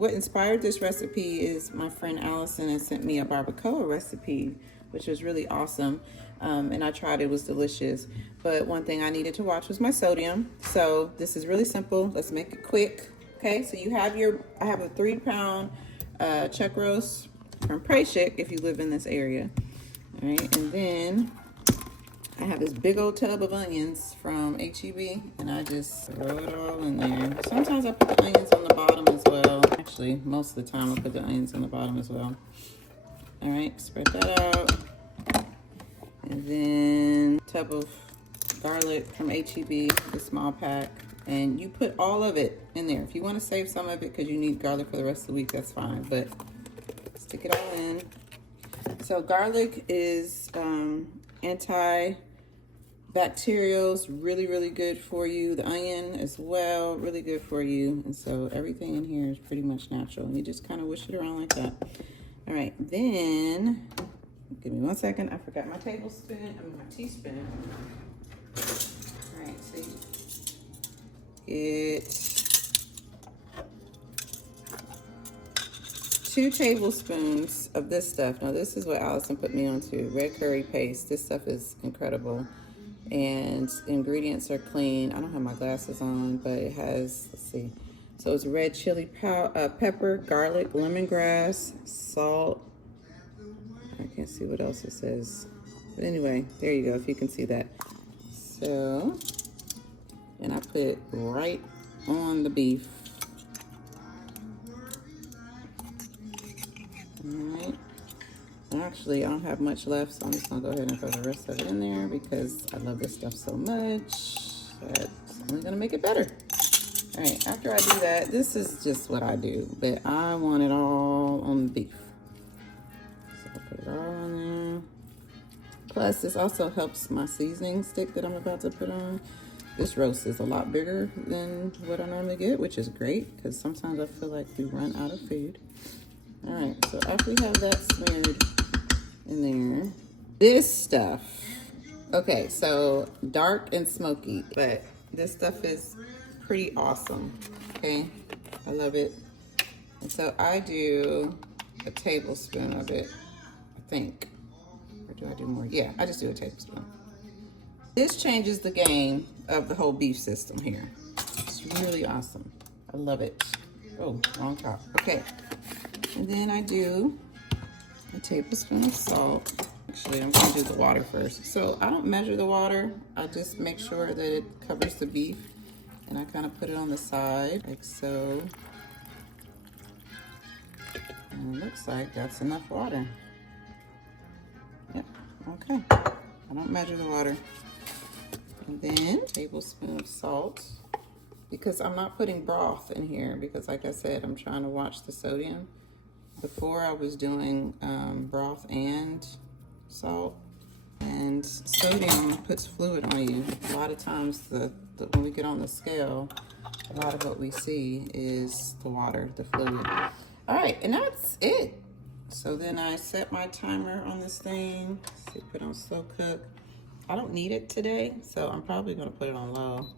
What inspired this recipe is my friend Allison had sent me a barbacoa recipe, which was really awesome. And I tried it, was delicious. But one thing I needed to watch was my sodium. So this is really simple. Let's make it quick. Okay, so you have I have a 3-pound chuck roast from Praychick if you live in this area. All right, and then I have this big old tub of onions from HEB, and I just throw it all in there. Sometimes I put the onions on the bottom as well. Actually, most of the time I put the onions on the bottom as well. All right, spread that out. And then a tub of garlic from HEB, the small pack. And you put all of it in there. If you want to save some of it because you need garlic for the rest of the week, that's fine. But stick it all in. So garlic is antibacterial, really, really good for you. The onion as well, really good for you. And so everything in here is pretty much natural. You just kind of wish it around like that. All right, then, give me 1 second. I forgot my tablespoon, my teaspoon. All right, so get 2 tablespoons of this stuff. Now this is what Allison put me onto, red curry paste. This stuff is incredible. And the ingredients are clean. I don't have my glasses on, but it has, let's see. So it's red chili pepper, garlic, lemongrass, salt. I can't see what else it says. But anyway, there you go, if you can see that. So, and I put it right on the beef. All right. Actually, I don't have much left, so I'm just gonna go ahead and throw the rest of it in there because I love this stuff so much. That's only gonna make it better. All right, after I do that, this is just what I do, but I want it all on the beef. So I'll put it all on there. Plus, this also helps my seasoning stick that I'm about to put on. This roast is a lot bigger than what I normally get, which is great because sometimes I feel like we run out of food. All right, so after we have that smeared in there, this stuff, okay, so dark and smoky, but this stuff is pretty awesome, okay? I love it. And so I do a tablespoon of it, I think. Or do I do more? Yeah, I just do a tablespoon. This changes the game of the whole beef system here. It's really awesome. I love it. Oh, wrong top. Okay. And then I do a tablespoon of salt. Actually, I'm gonna do the water first. So I don't measure the water. I just make sure that it covers the beef. And I kind of put it on the side, like so. And it looks like that's enough water. Yep, okay. I don't measure the water. And then a tablespoon of salt. Because I'm not putting broth in here because like I said, I'm trying to watch the sodium. Before I was doing broth and salt. And sodium puts fluid on you. A lot of times when we get on the scale, a lot of what we see is the water, the fluid. All right, and that's it. So then I set my timer on this thing. See, put on slow cook. I don't need it today, so I'm probably gonna put it on low.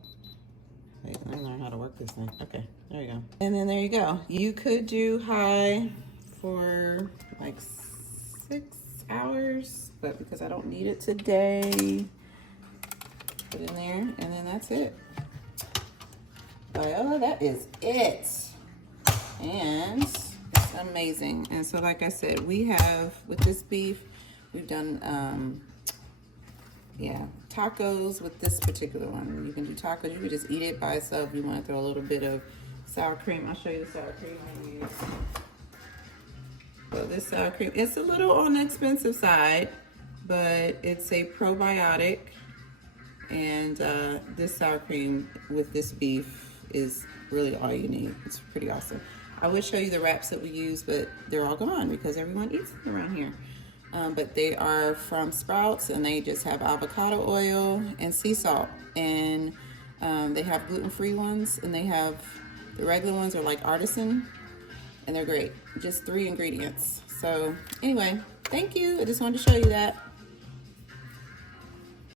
Wait, let me learn how to work this thing. Okay, there you go. And then there you go. You could do high for like 6 hours, but because I don't need it today, put it in there, and then that's it. Well, that is it. And it's amazing. And so like I said, we have, with this beef, we've done, tacos with this particular one. You can do tacos, you can just eat it by itself. You want to throw a little bit of sour cream. I'll show you the sour cream I use. So this sour cream, it's a little on the expensive side, but it's a probiotic. And this sour cream with this beef is really all you need. It's pretty awesome. I would show you the wraps that we use, but they're all gone because everyone eats them around here. But they are from Sprouts, and they just have avocado oil and sea salt. And they have gluten-free ones, and they have the regular ones are like artisan, and they're great. Just 3 ingredients. So anyway, thank you. I just wanted to show you that.